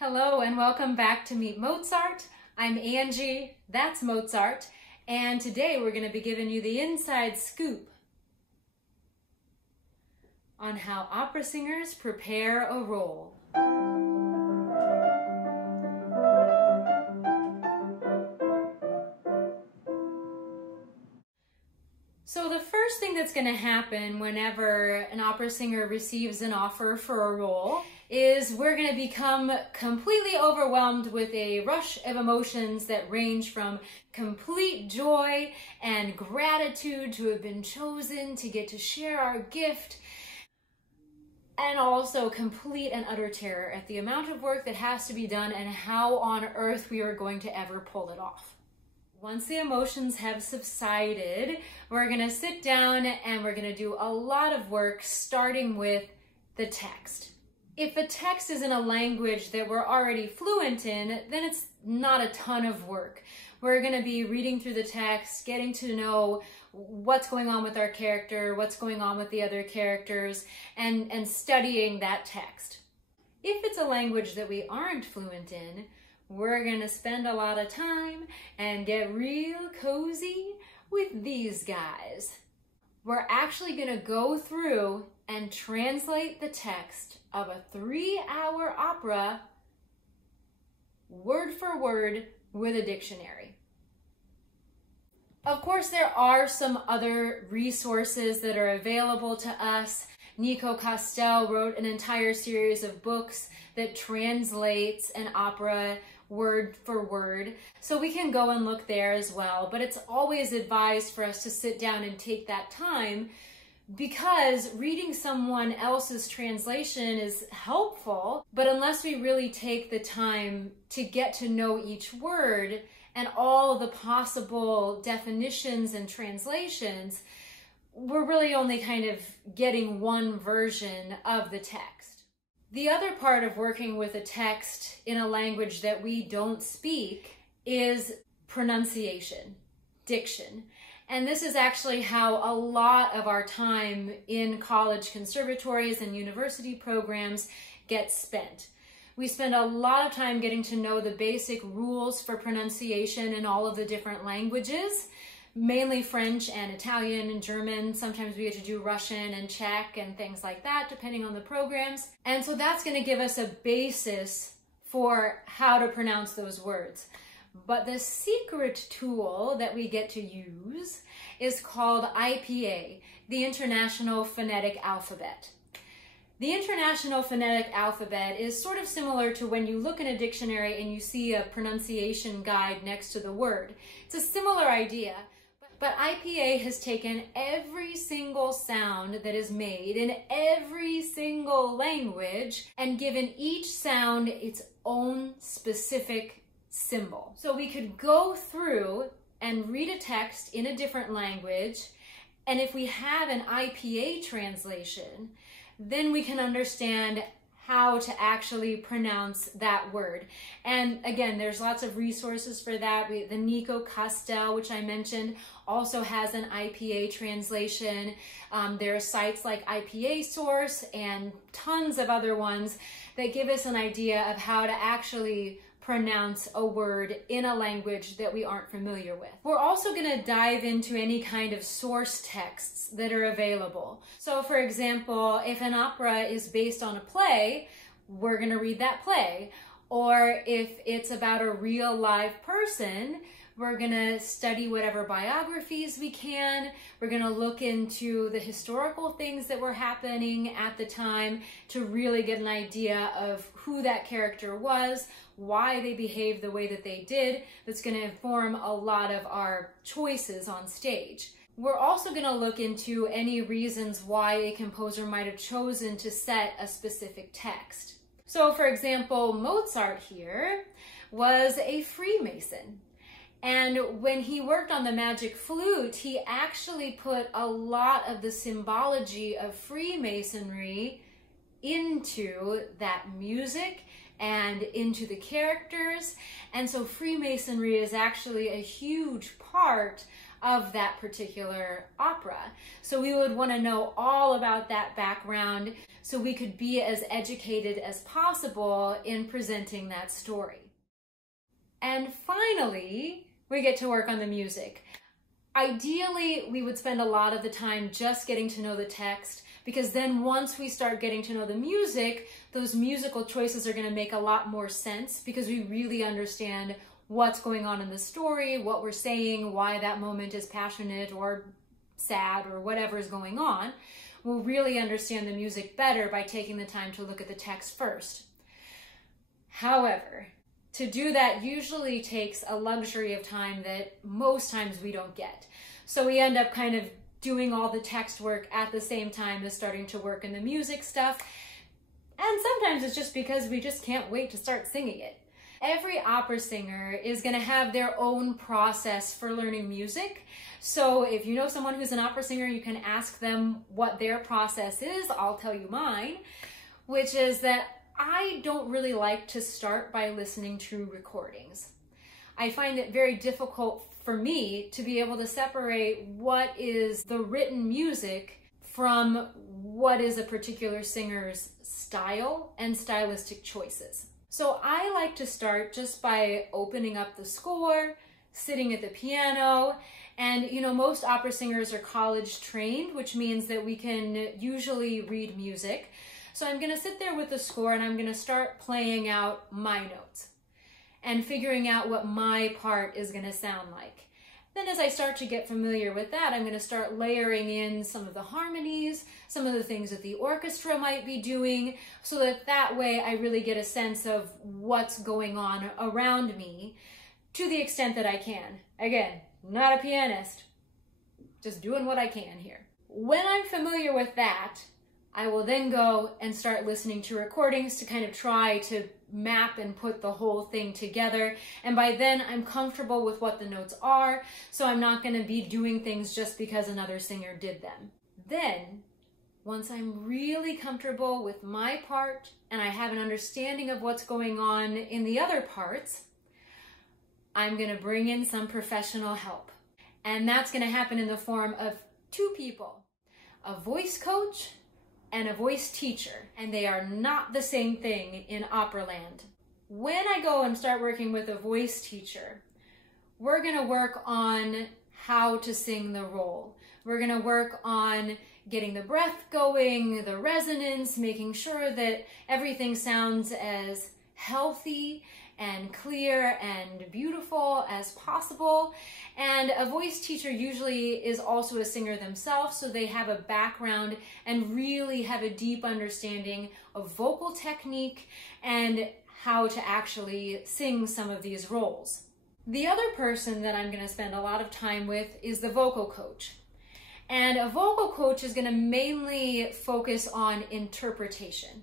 Hello and welcome back to Meet Mozart. I'm Angie, that's Mozart, and today we're going to be giving you the inside scoop on how opera singers prepare a role. So the first thing that's going to happen whenever an opera singer receives an offer for a role is we're going to become completely overwhelmed with a rush of emotions that range from complete joy and gratitude to have been chosen to get to share our gift, and also complete and utter terror at the amount of work that has to be done and how on earth we are going to ever pull it off. Once the emotions have subsided, we're going to sit down and we're going to do a lot of work starting with the text. If the text is in a language that we're already fluent in, then it's not a ton of work. We're going to be reading through the text, getting to know what's going on with our character, what's going on with the other characters, and studying that text. If it's a language that we aren't fluent in, we're going to spend a lot of time and get real cozy with these guys. We're actually going to go through and translate the text of a 3-hour opera word for word with a dictionary. Of course, there are some other resources that are available to us. Nico Castel wrote an entire series of books that translates an opera word for word, so we can go and look there as well. But it's always advised for us to sit down and take that time, because reading someone else's translation is helpful, but unless we really take the time to get to know each word and all the possible definitions and translations, we're really only kind of getting one version of the text. The other part of working with a text in a language that we don't speak is pronunciation, diction. And this is actually how a lot of our time in college conservatories and university programs gets spent. We spend a lot of time getting to know the basic rules for pronunciation in all of the different languages, mainly French and Italian and German. Sometimes we get to do Russian and Czech and things like that, depending on the programs. And so that's going to give us a basis for how to pronounce those words. But the secret tool that we get to use is called IPA, the International Phonetic Alphabet. The International Phonetic Alphabet is sort of similar to when you look in a dictionary and you see a pronunciation guide next to the word. It's a similar idea, but IPA has taken every single sound that is made in every single language and given each sound its own specific symbol. So we could go through and read a text in a different language, and if we have an IPA translation, then we can understand how to actually pronounce that word. And again, there's lots of resources for that. The Nico Castel, which I mentioned, also has an IPA translation. There are sites like IPA Source and tons of other ones that give us an idea of how to actually pronounce a word in a language that we aren't familiar with. We're also going to dive into any kind of source texts that are available. So for example, if an opera is based on a play, we're going to read that play. Or if it's about a real live person, we're going to study whatever biographies we can. We're going to look into the historical things that were happening at the time to really get an idea of who that character was, why they behaved the way that they did. That's going to inform a lot of our choices on stage. We're also going to look into any reasons why a composer might have chosen to set a specific text. So for example, Mozart here was a Freemason. And when he worked on the magic flute, he actually put a lot of the symbology of Freemasonry into that music and into the characters. And so Freemasonry is actually a huge part of that particular opera. So we would want to know all about that background so we could be as educated as possible in presenting that story. And finally, we get to work on the music. Ideally, we would spend a lot of the time just getting to know the text, because then once we start getting to know the music, those musical choices are going to make a lot more sense because we really understand what's going on in the story, what we're saying, why that moment is passionate or sad or whatever is going on. We'll really understand the music better by taking the time to look at the text first. However, to do that usually takes a luxury of time that most times we don't get. So we end up kind of doing all the text work at the same time as starting to work in the music stuff. And sometimes it's just because we just can't wait to start singing it. Every opera singer is going to have their own process for learning music. So if you know someone who's an opera singer, you can ask them what their process is. I'll tell you mine, which is that I don't really like to start by listening to recordings. I find it very difficult for me to be able to separate what is the written music from what is a particular singer's style and stylistic choices. So I like to start just by opening up the score, sitting at the piano, and most opera singers are college trained, which means that we can usually read music. So I'm going to sit there with the score and I'm going to start playing out my notes and figuring out what my part is going to sound like. Then as I start to get familiar with that, I'm going to start layering in some of the harmonies, some of the things that the orchestra might be doing, so that way I really get a sense of what's going on around me to the extent that I can. Again, not a pianist, just doing what I can here. When I'm familiar with that, I will then go and start listening to recordings to kind of try to map and put the whole thing together. And by then I'm comfortable with what the notes are, so I'm not going to be doing things just because another singer did them. Then, once I'm really comfortable with my part and I have an understanding of what's going on in the other parts, I'm going to bring in some professional help. And that's going to happen in the form of two people, a voice coach and a voice teacher, and they are not the same thing in Operaland. When I go and start working with a voice teacher, we're going to work on how to sing the role. We're going to work on getting the breath going, the resonance, making sure that everything sounds as healthy and clear and beautiful as possible. And a voice teacher usually is also a singer themselves, so they have a background and really have a deep understanding of vocal technique and how to actually sing some of these roles. The other person that I'm going to spend a lot of time with is the vocal coach. And a vocal coach is going to mainly focus on interpretation.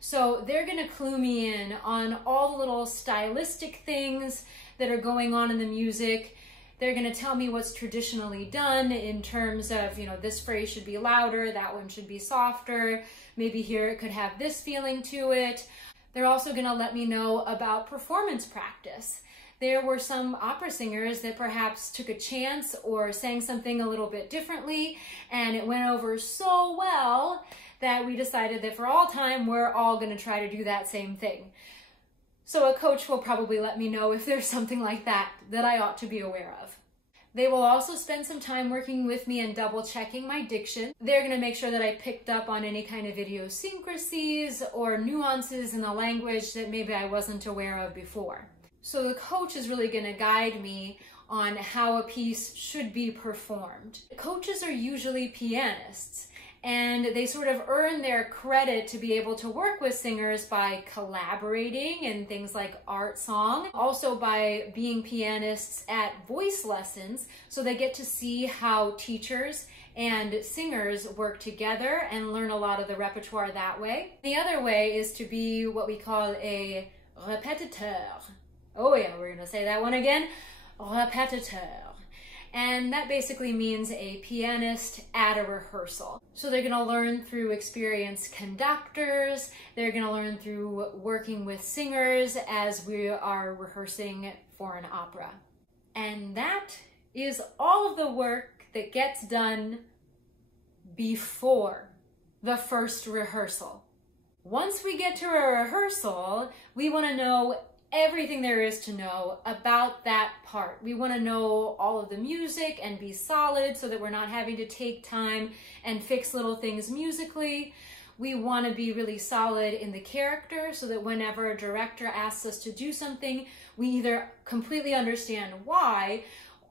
So they're going to clue me in on all the little stylistic things that are going on in the music. They're going to tell me what's traditionally done in terms of, this phrase should be louder, that one should be softer, maybe here it could have this feeling to it. They're also going to let me know about performance practice. There were some opera singers that perhaps took a chance or sang something a little bit differently, and it went over so well that we decided that for all time, we're all going to try to do that same thing. So a coach will probably let me know if there's something like that I ought to be aware of. They will also spend some time working with me and double checking my diction. They're going to make sure that I picked up on any kind of idiosyncrasies or nuances in the language that maybe I wasn't aware of before. So the coach is really going to guide me on how a piece should be performed. Coaches are usually pianists, and they sort of earn their credit to be able to work with singers by collaborating in things like art song, also by being pianists at voice lessons, so they get to see how teachers and singers work together and learn a lot of the repertoire that way. The other way is to be what we call a répétiteur. Oh yeah, we're gonna say that one again. Répétiteur. And that basically means a pianist at a rehearsal. So they're gonna learn through experienced conductors, they're gonna learn through working with singers as we are rehearsing for an opera. And that is all of the work that gets done before the first rehearsal. Once we get to a rehearsal, we want to know everything there is to know about that part. We want to know all of the music and be solid so that we're not having to take time and fix little things musically. We want to be really solid in the character so that whenever a director asks us to do something, we either completely understand why,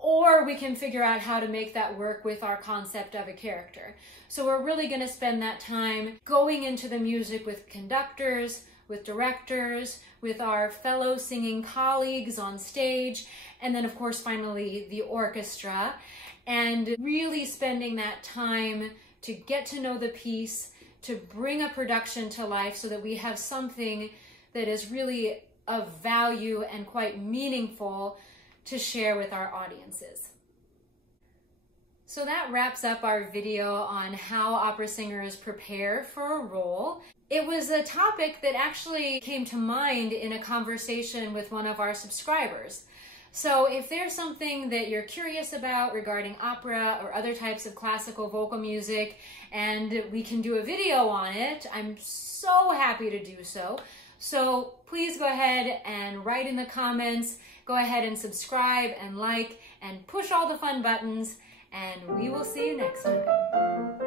or we can figure out how to make that work with our concept of a character. So we're really going to spend that time going into the music with conductors, with directors, with our fellow singing colleagues on stage, and then of course finally the orchestra, and really spending that time to get to know the piece, to bring a production to life so that we have something that is really of value and quite meaningful to share with our audiences. So that wraps up our video on how opera singers prepare for a role. It was a topic that actually came to mind in a conversation with one of our subscribers. So if there's something that you're curious about regarding opera or other types of classical vocal music and we can do a video on it, I'm so happy to do so. So please go ahead and write in the comments, go ahead and subscribe and like and push all the fun buttons, and we will see you next time.